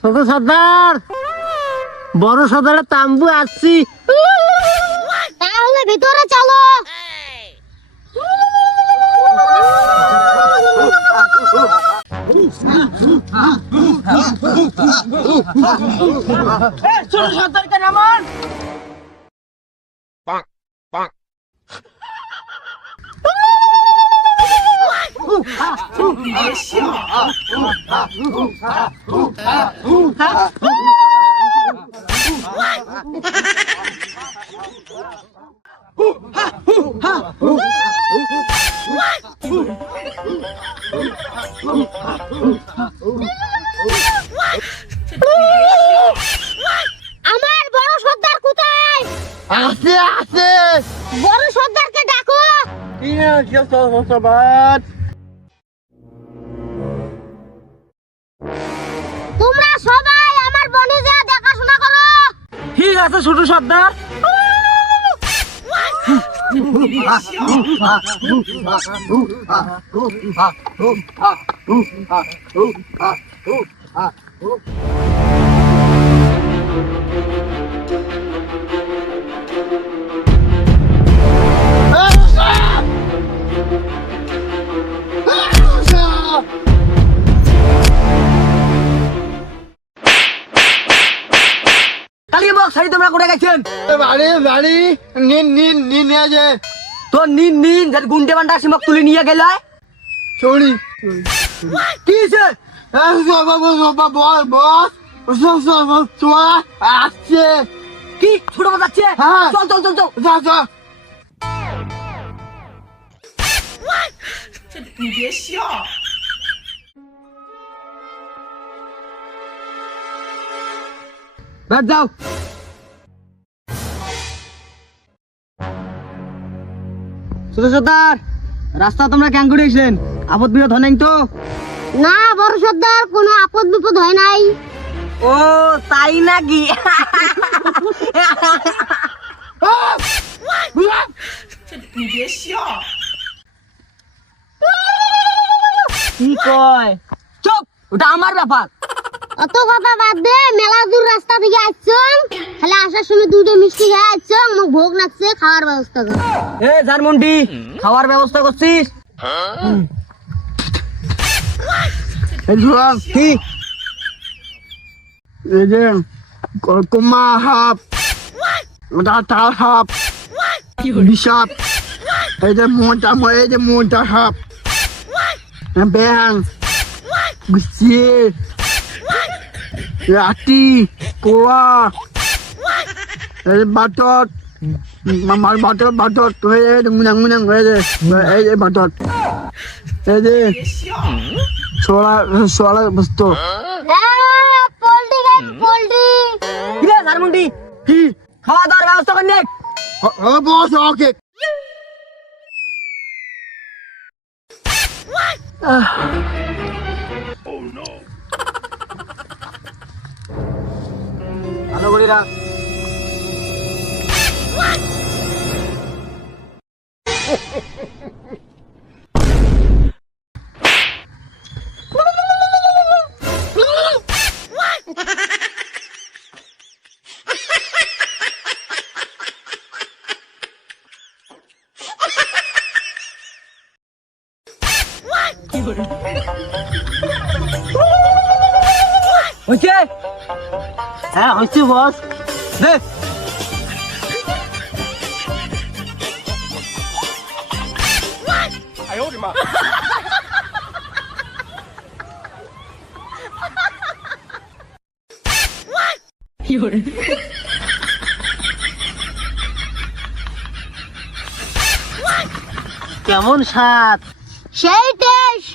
ছোট সর্দার, বড় সর্দারের তাম্বু আসছি। তাহলে ভিতরে চলো। ছোট সর্দারকে নামান। আমার বড় সর্দার কোথায়? আছে আছে। বড় সর্দারকে ডাকো। তোমরা সবাই আমার বনে যা দেখাশোনা করো। ঠিক আছে ছোট সর্দার। কালিয়ে বক সারি তোমরা করে গেছেন। বাড়ি বাড়ি নিন নিন নিন নিয়ে যে তোর নিন নিন যার গুন্ডে বান্ডা সিমক তুলে নিয়ে গেল। চড়ি কি হয়েছে? আসছে কি ছোট বাজাচ্ছে? হ্যাঁ। চল চল চল চল। যা যা ব্যাট যাও। ছোট সর্দার, রাস্তা তোমরা ক্যাং করে এসলেন, আপদ বিপদ হয় নাই তো? না বড় সর্দার, কোনো আপদ বিপদ হয় নাই। ও তাই নাকি? কি কয়? চুপ, ওটা আমার ব্যাপার। অত কথা বাদ দে, মেলা দূর রাস্তা থেকে আসছম, খালি আসার সময় দুটো মিষ্টি খেয়ে আসছম, মোক ভোগ লাগছে, খাওয়ার ব্যবস্থা কর। এ জারমুন্ডি, খাওয়ার ব্যবস্থা করছিস? কি? এই যে কুমা হাফ ডাটা হাফ বিশাপ এই যে মোটা হাফ ব্যাং গুছি রাতি পোয়া এই যে বাটত মামার বাটত হয়ে মুনাং মুনাং হয়ে যে এই যে বাটত এই যে সোলা বস্তু পোল্ট্রি গাছ, পোল্ট্রি। কি রে জারমুন্ডি, কি খাওয়া দাওয়ার ব্যবস্থা করে নে। বস ওকে ভালো করে রাখ। হয়েছে? হ্যাঁ হয়েছে বস। দেখ কেমন স্বাদ? সেই টেস্ট।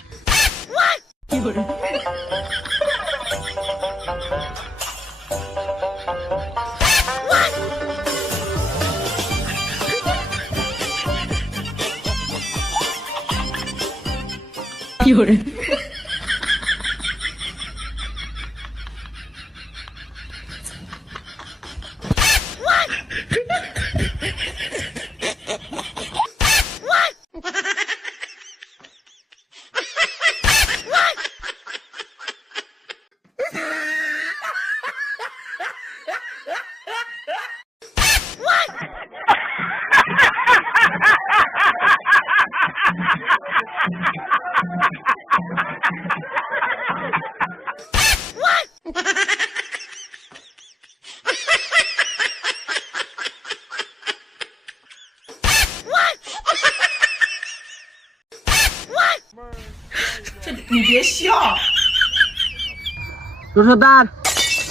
ছোট সর্দার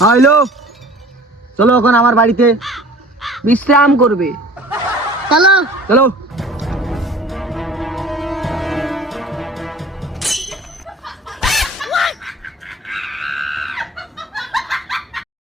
হইলো, চলো এখন আমার বাড়িতে বিশ্রাম করবে। চলো চলো।